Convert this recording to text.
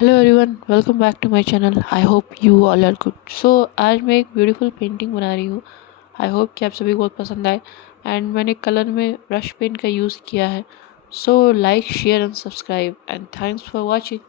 Hello everyone, welcome back to my channel. I hope you all are good. So आज मैं एक beautiful painting बना रही हूँ। आई होप कि आप सभी को बहुत पसंद आए। एंड मैंने कलर में ब्रश पेन का यूज़ किया है। So like share and subscribe and thanks for watching.